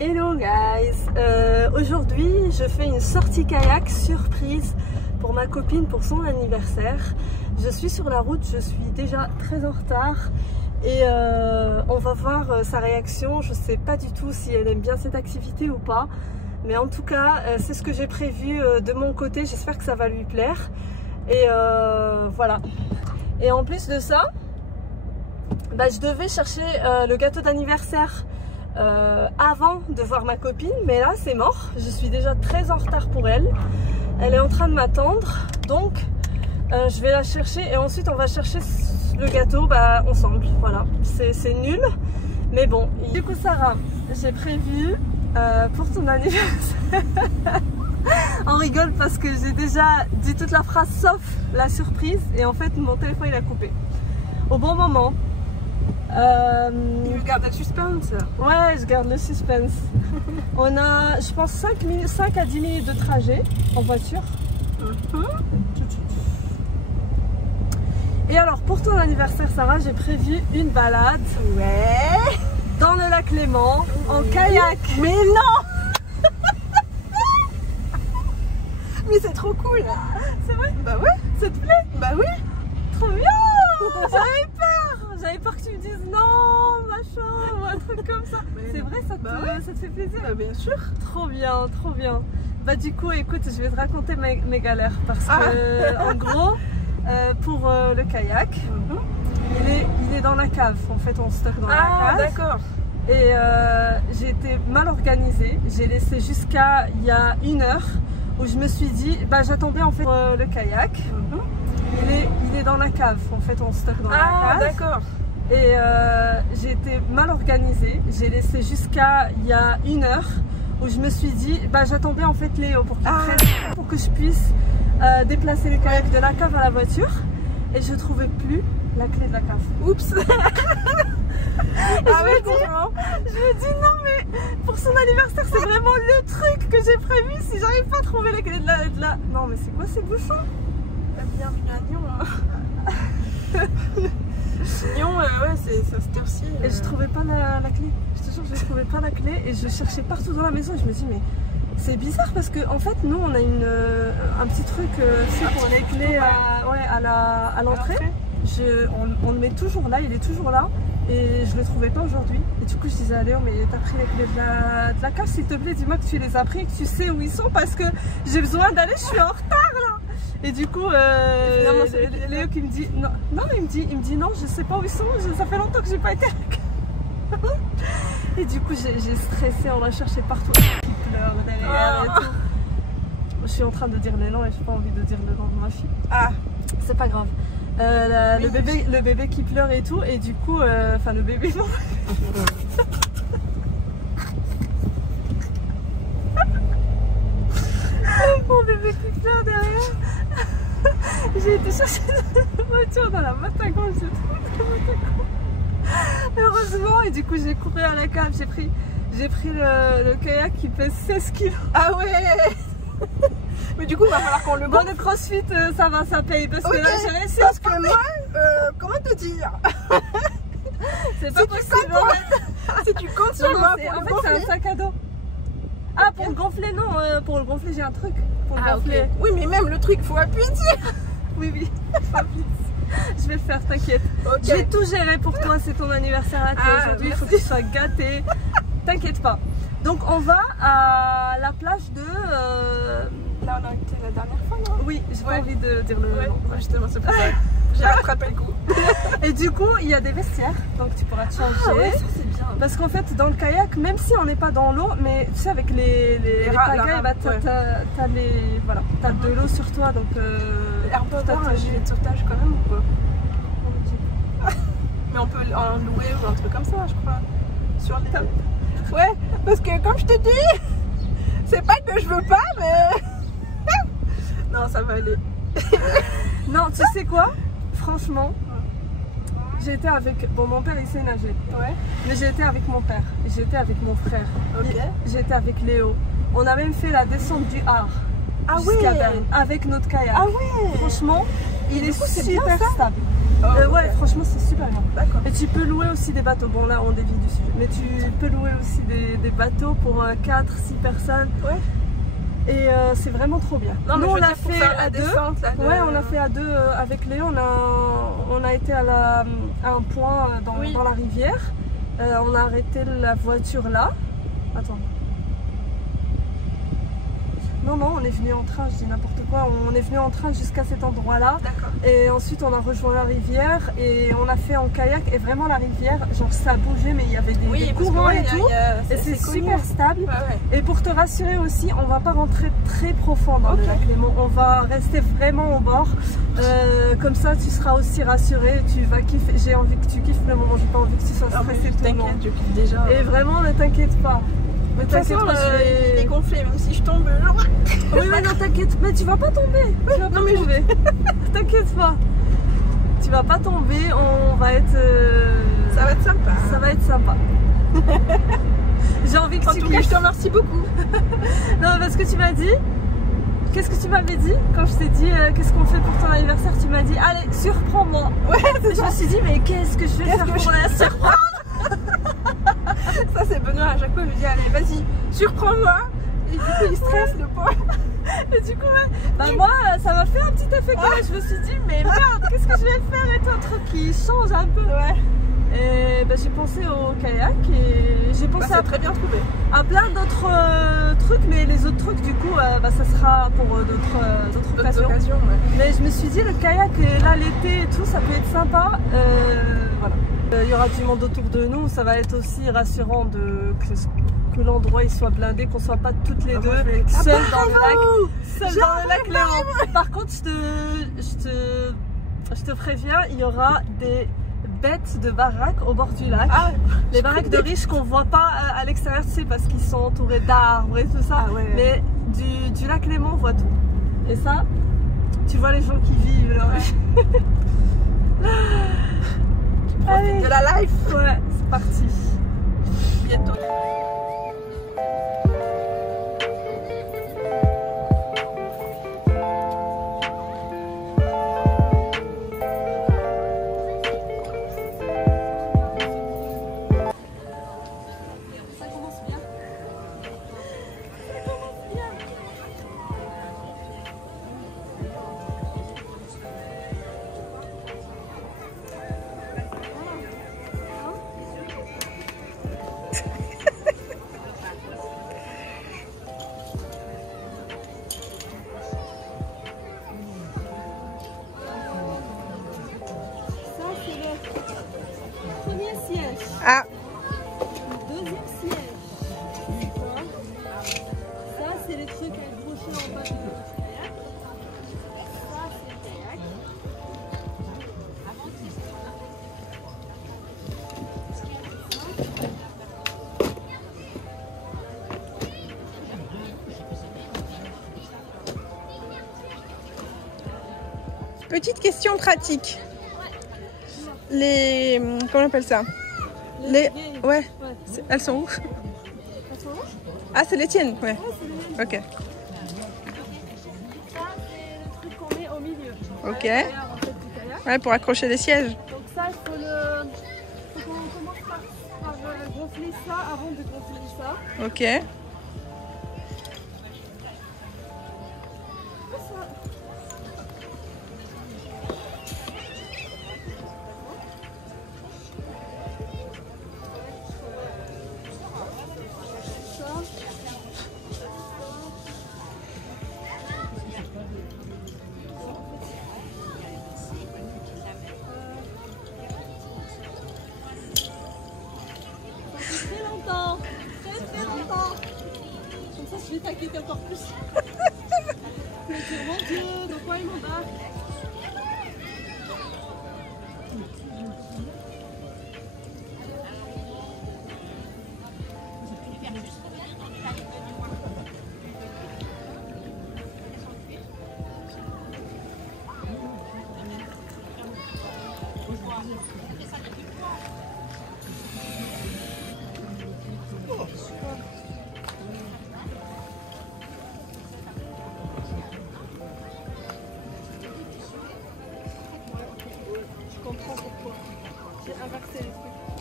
Hello guys, aujourd'hui je fais une sortie kayak surprise pour ma copine pour son anniversaire. Je suis sur la route, je suis déjà très en retard et on va voir sa réaction. Je sais pas du tout si elle aime bien cette activité ou pas, mais en tout cas c'est ce que j'ai prévu de mon côté. J'espère que ça va lui plaire et voilà. Et en plus de ça, je devais chercher le gâteau d'anniversaire avant de voir ma copine, mais là c'est mort. Je suis déjà très en retard pour elle. Elle est en train de m'attendre, donc je vais la chercher et ensuite on va chercher le gâteau ensemble. Voilà, c'est nul, mais bon. Du coup Sarah, j'ai prévu pour ton anniversaire on rigole parce que j'ai déjà dit toute la phrase sauf la surprise et en fait mon téléphone il a coupé au bon moment. Tu gardes le suspense? Ouais, je garde le suspense. On a, je pense, 5 à 10 minutes de trajet en voiture. Et alors, pour ton anniversaire, Sarah, j'ai prévu une balade. Ouais. Dans le lac Léman, en kayak. Mais non. Mais c'est trop cool. C'est vrai? Bah ouais. Ça te plaît? Bah oui. Trop bien. J'avais peur. J'avais peur que tu me dises non, machin, ou un truc comme ça. C'est vrai, ça te fait plaisir? Bah bien sûr. Trop bien, trop bien. Bah du coup, écoute, je vais te raconter mes galères parce que, en gros, pour le kayak, il est dans la cave. En fait, on stocke dans la cave. Ah, d'accord. Et j'ai été mal organisée. J'ai laissé jusqu'à il y a 1 heure où je me suis dit, j'attendais en fait le kayak. Il est dans la cave, en fait on stocke dans la cave. Ah d'accord. Et j'ai été mal organisée, j'ai laissé jusqu'à il y a 1 heure où je me suis dit, j'attendais en fait Léo pour qu'il prenne, pour que je puisse déplacer le kayak de la cave à la voiture. Et je trouvais plus la clé de la cave. Oups. Je me dis non mais pour son anniversaire c'est vraiment le truc que j'ai prévu. Si j'arrive pas à trouver la clé de la... Non mais c'est quoi ces bouchons? Bienvenue à Nyon. Nyon, ouais, ça se aussi. Et je trouvais pas la clé. Je te jure, je trouvais pas la clé et je cherchais partout dans la maison. Et je me dis, mais c'est bizarre parce que en fait, nous, on a un petit truc pour les clés à l'entrée. On le met toujours là, il est toujours là. Et je le trouvais pas aujourd'hui. Et du coup, je disais à Léo, mais t'as pris les clés de la cave, s'il te plaît, dis-moi que tu les as pris et que tu sais où ils sont parce que j'ai besoin d'aller, je suis en retard là. Et du coup, Léo qui me dit non, il me dit non, je sais pas où ils sont, ça fait longtemps que j'ai pas été à la cave. Et du coup, j'ai stressé, on l'a cherché partout. Il pleure derrière et tout. Je suis en train de dire les noms et j'ai pas envie de dire le nom de ma fille. Ah, c'est pas grave. Le bébé qui pleure et tout, et du coup, le bébé non. Mon bébé qui pleure derrière. J'ai été chercher la voiture dans la boîte à gants, j'ai trouvé la boîte à gants. Heureusement, et du coup j'ai couru à la cave, j'ai pris le kayak qui pèse 16 kg. Ah ouais. Mais du coup, il va falloir qu'on le Bon, le crossfit, ça va, ça paye. Parce que là, j'ai réussi. Parce que moi, comment te dire? C'est pas possible. Si tu comptes sur moi, en fait, c'est un sac à dos. Ah, pour le gonfler, non. Pour le gonfler, j'ai un truc. Pour le gonfler. Okay. Oui, mais même le truc, faut appuyer dessus. Oui. Je vais le faire, t'inquiète. Okay. Je vais tout gérer pour toi. C'est ton anniversaire à toi aujourd'hui. Il faut que tu sois gâtée. T'inquiète pas. Donc, on va à la plage de. Là, on a été la dernière fois, non? Oui, j'ai pas envie de dire le nom. Justement, c'est pour ça. J'ai rattrapé le coup. Et du coup, il y a des vestiaires, donc tu pourras te changer. Ah ouais, ça c'est bien. Parce qu'en fait, dans le kayak, même si on n'est pas dans l'eau, mais tu sais, avec les pagaies, t'as de l'eau sur toi, donc. Et on peut avoir un gilet de sauvetage quand même ou pas? Mais on peut en louer ou un truc comme ça, je crois. Sur les. Ouais, parce que comme je te dis, c'est pas que je veux pas, mais. Non, ça va aller. Non, tu sais quoi? Franchement, j'ai été avec... Bon, mon père, il sait nager. Ouais. Mais j'ai été avec mon père. J'ai été avec mon frère. Ok. J'ai été avec Léo. On a même fait la descente du Har. Ah jusqu'à ouais. Berne, avec notre kayak. Ah ouais. Franchement, il est super stable. Ouais, franchement, c'est super bien. D'accord. Et tu peux louer aussi des bateaux. Bon, là, on dévie du sujet. Mais tu peux louer aussi des bateaux pour 4-6 personnes. Ouais. Et c'est vraiment trop bien. Non, mais nous, je on veux l'a dire, pour fait faire la à deux. descente, là, Ouais, on l'a fait à deux avec Léo. On a été à un point dans la rivière. On a arrêté la voiture là. Attends. Non, on est venu en train, je dis n'importe quoi. On est venu en train jusqu'à cet endroit-là. D'accord. Et ensuite, on a rejoint la rivière et on a fait en kayak. Et vraiment, la rivière, genre ça bougeait, mais il y avait des courants et tout. Et c'est super stable. Ouais, ouais. Et pour te rassurer aussi, on va pas rentrer très profond dans le lac Léman. On va rester vraiment au bord. Comme ça, tu seras aussi rassuré. Tu vas kiffer. J'ai envie que tu kiffes le moment. J'ai pas envie que tu sois stressé tout le long. T'inquiète, je kiffe déjà. Et vraiment, ne t'inquiète pas. De toute façon, il est gonflé, même si je tombe. Oui, non, t'inquiète, mais tu vas pas tomber. Tu vas pas tomber. T'inquiète pas. Tu vas pas tomber, on va être. Ça va être sympa. Ça va être sympa. J'ai envie que en tout cas, je te remercie beaucoup. Non, parce que tu m'as dit. Qu'est-ce que tu m'avais dit quand je t'ai dit qu'est-ce qu'on fait pour ton anniversaire? Tu m'as dit allez, surprends-moi. Ouais, je me suis dit mais qu'est-ce que je vais faire pour la surprendre? Ça c'est Benoît, à chaque fois il me dit allez vas-y, surprends-moi. Et du coup il stresse le pauvre. Et du coup moi ça m'a fait un petit effet que je me suis dit mais merde, qu'est-ce que je vais faire et tout, un truc qui change un peu. Ouais. Et j'ai pensé au kayak et j'ai pensé à très bien trouvé. À plein d'autres trucs, mais les autres trucs du coup ça sera pour d'autres occasions. Ouais. Mais je me suis dit le kayak et là l'été et tout ça peut être sympa. Voilà. Il y aura du monde autour de nous, ça va être aussi rassurant que l'endroit il soit blindé, qu'on soit pas toutes les deux seules dans le lac Léman. Par contre je te préviens, il y aura des bêtes de baraques au bord du lac. Les baraques de riches qu'on voit pas à l'extérieur, tu sais, parce qu'ils sont entourés d'arbres et tout ça. Mais du lac Léman on voit tout. Et ça, tu vois les gens qui vivent là. Allez, de la life. Ouais, c'est parti. Bientôt. Ah. Le deuxième siège. Ça, c'est les trucs accrochés en bas du kayak. Ça, c'est le kayak. Petite question pratique. Les... Comment on appelle ça? Ouais. Elles sont où? Ah, c'est les tiennes, ouais. Ok. Ça, c'est le truc qu'on met au milieu. Ok. Ouais, pour accrocher les sièges. Donc ça, il faut qu'on commence par gonfler ça avant de gonfler ça. Ok. Très longtemps. Comme ça, je vais t'inquiéter encore plus. Je vais dire, mon Dieu, de quoi il m'embarque?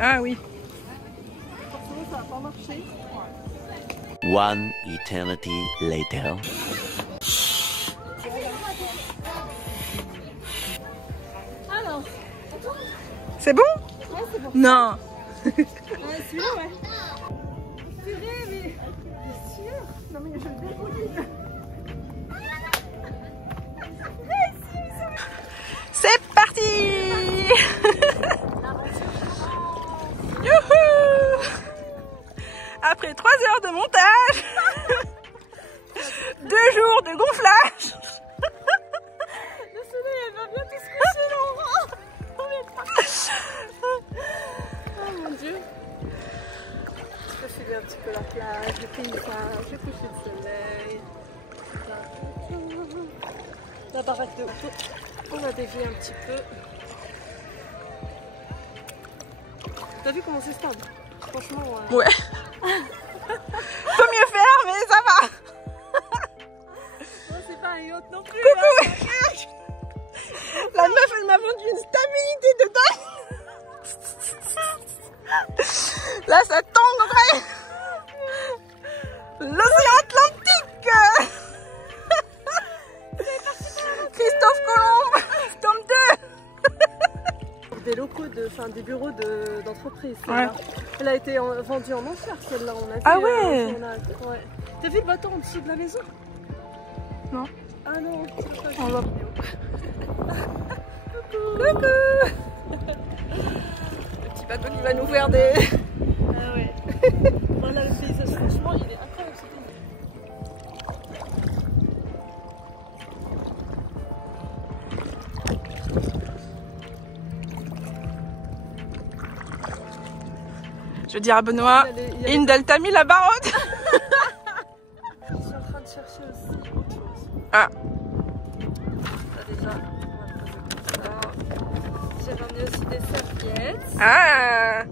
Ah oui. Forcément, ça va pas marcher. One eternity later. Alors, C'est bon? ouais, c'est bon. Non. Celui-là, ouais. C'est vrai, mais c'est sûr. Non, mais je le débrouille. C'est parti. Youhou. Après 3 heures de montage, 2 jours de gonflage. Le soleil, elle va bientôt se coucher, Laurent. Oh mon Dieu. Je peux filmer un petit peu la plage, le paysage, le coucher de soleil. La baraque de auto. On va dévier un petit peu. T'as vu comment c'est stable? Franchement. Ouais. Peut mieux faire, mais ça va. Non, c'est pas un yacht non plus. Coucou. La meuf, elle m'a vendu une stabilité de dingue. Là, ça tomberait. L'océan Atlantique. Christophe Colomb, tome 2. Des locaux, des bureaux d'entreprise. Ouais. Elle a été vendue en enchère, celle-là. Ah ouais. Ouais. T'as vu le bateau en dessous de la maison? Non. Ah non. On va... Coucou. Le petit bateau qui va nous faire des... Ah ouais. Voilà le paysage, franchement, il est incroyable ce paysage. Je veux dire à Benoît, Indel t'a mis la barotte. Je suis en train de chercher aussi autre chose. Ah. Ça déjà, on va poser comme ça. J'ai ramené aussi des serviettes. Ah.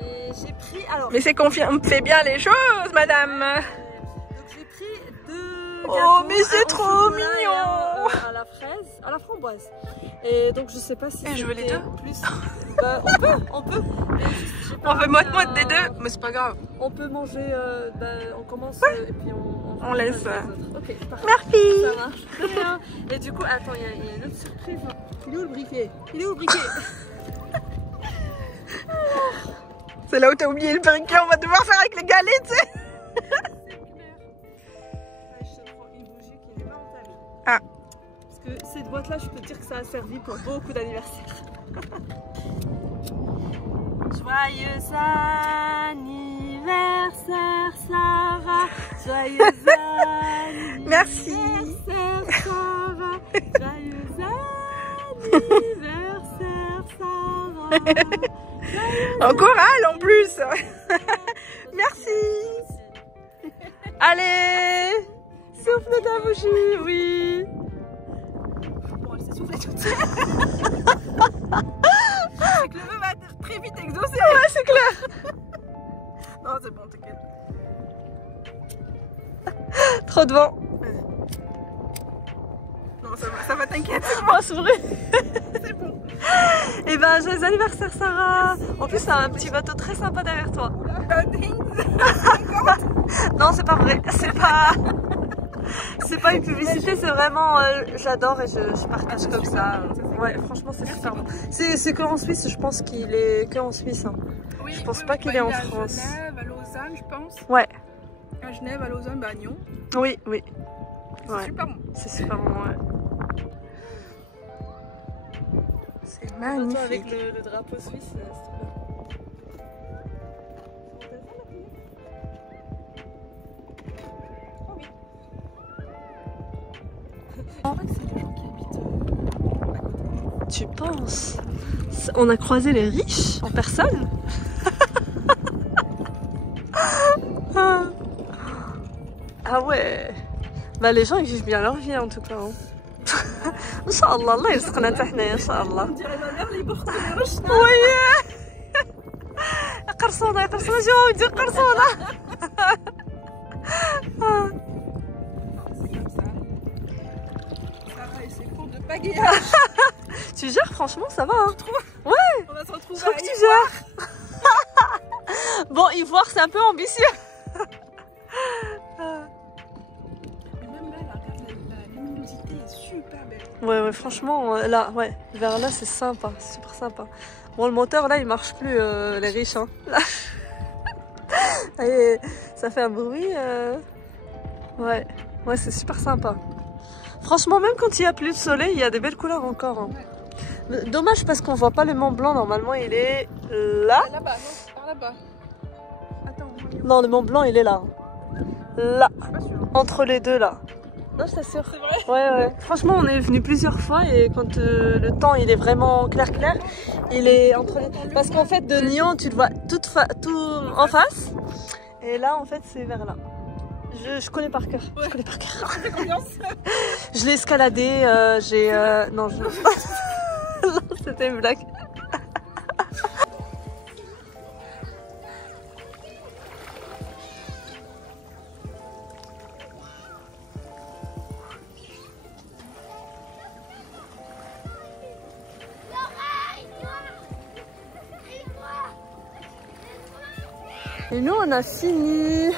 Et j'ai pris, alors... Mais c'est qu'on fait bien les choses, madame. Donc j'ai pris 2 gâteaux. Oh, mais c'est un au trop chocolat et mignon. un, à la fraise, à la framboise. Et donc je sais pas si Et je veux les c'était deux. Plus... Bah, on peut. Mais juste, j'ai pas On fait ramené moite-moite des deux, mais c'est pas grave. On peut manger, on commence et puis On laisse. les autres. Ok, parfait. Merci. Ça marche. De rien. Et du coup, attends, il y a une autre surprise. Il est où le briquet? Il est où le briquet? C'est là où t'as oublié le briquet, on va devoir faire avec les galets, tu sais. C'est clair. Je te prends une bougie qui n'est pas entamée. Ah. Parce que cette boîte-là, je peux te dire que ça a servi pour beaucoup d'anniversaires. Joyeux anniversaire, Sarah. Joyeux anniversaire, Merci. Sarah. Joyeux anniversaire, Sarah. En chorale en plus. Merci. Allez, souffle ta bougie, oui. Bon, elle s'est soufflée toute seule. C'est que le vœu va très vite exaucer. Ouais, c'est clair. Non, c'est bon, t'inquiète. Trop de vent. Vas-y. Non, ça va, t'inquiète. Oh, c'est vrai. C'est bon. Et ben, joyeux anniversaire, Sarah. En plus, c'est un petit bateau très sympa derrière toi. Non, c'est pas vrai. C'est pas une publicité, c'est vraiment. J'adore et je partage comme ça. Ouais, franchement, c'est super bon. C'est que en Suisse, je pense qu'il est que en Suisse. Hein. Oui, Je pense pas qu'il est en France. À Genève, à Lausanne, je pense. Ouais. À Genève, à Lausanne, à Nyon. Oui, oui. C'est Ouais. super bon. C'est super bon, ouais. C'est Avec magnifique. le drapeau suisse, c'est super. En fait, c'est des gens qui habitent à côté. Tu penses? On a croisé les riches en personne. Ah ouais. Bah les gens ils vivent bien leur vie en tout cas. Inch'Allah, Allah يرزقنا حتى حنايا Inch'Allah. On dirait ma mère اللي يبخوا لي رشنا. وي. قرصونة شو ودي قرصونة. C'est comme ça. Ça va, et c'est cours de pagayage. Tu gères franchement ça va hein. On va se retrouver Faut à que tu Ivoire. gères. Bon, Ivoire, c'est un peu ambitieux. Mais même là, la luminosité est super belle. Ouais, franchement, là, ouais, vers là, c'est sympa, super sympa. Bon, le moteur, là, il marche plus, les riches, hein. Et ça fait un bruit, ouais, c'est super sympa. Franchement, même quand il n'y a plus de soleil, il y a des belles couleurs encore. Hein. Ouais. Dommage parce qu'on voit pas le Mont Blanc, normalement, il est là. Là-bas, non, par là-bas. Attends, non, le Mont Blanc, il est là. Là, je suis pas sûre. entre les deux, là. Non, je t'assure. C'est vrai? Ouais. Franchement, on est venu plusieurs fois et quand le temps il est vraiment clair, il est entre les... Parce qu'en fait, de Nyon, tu le vois tout en face. Et là, en fait, c'est vers là. Je connais par cœur. Ouais. Je connais par cœur. Fais confiance. Je l'ai escaladé. Non, non, c'était une blague. Et nous, on a fini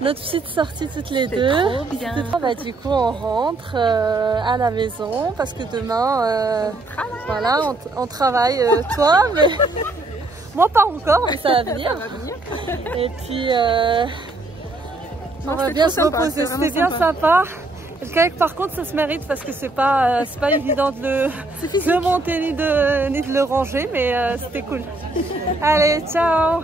notre petite sortie toutes les deux. Trop bien. Bah, du coup, on rentre à la maison parce que demain, voilà, on travaille. Toi, mais moi pas encore, mais ça va venir. Et puis, on va bien se reposer. C'était bien sympa. Le kayak, par contre, ça se mérite parce que c'est pas évident de le monter ni de le ranger, mais c'était cool. Allez, ciao.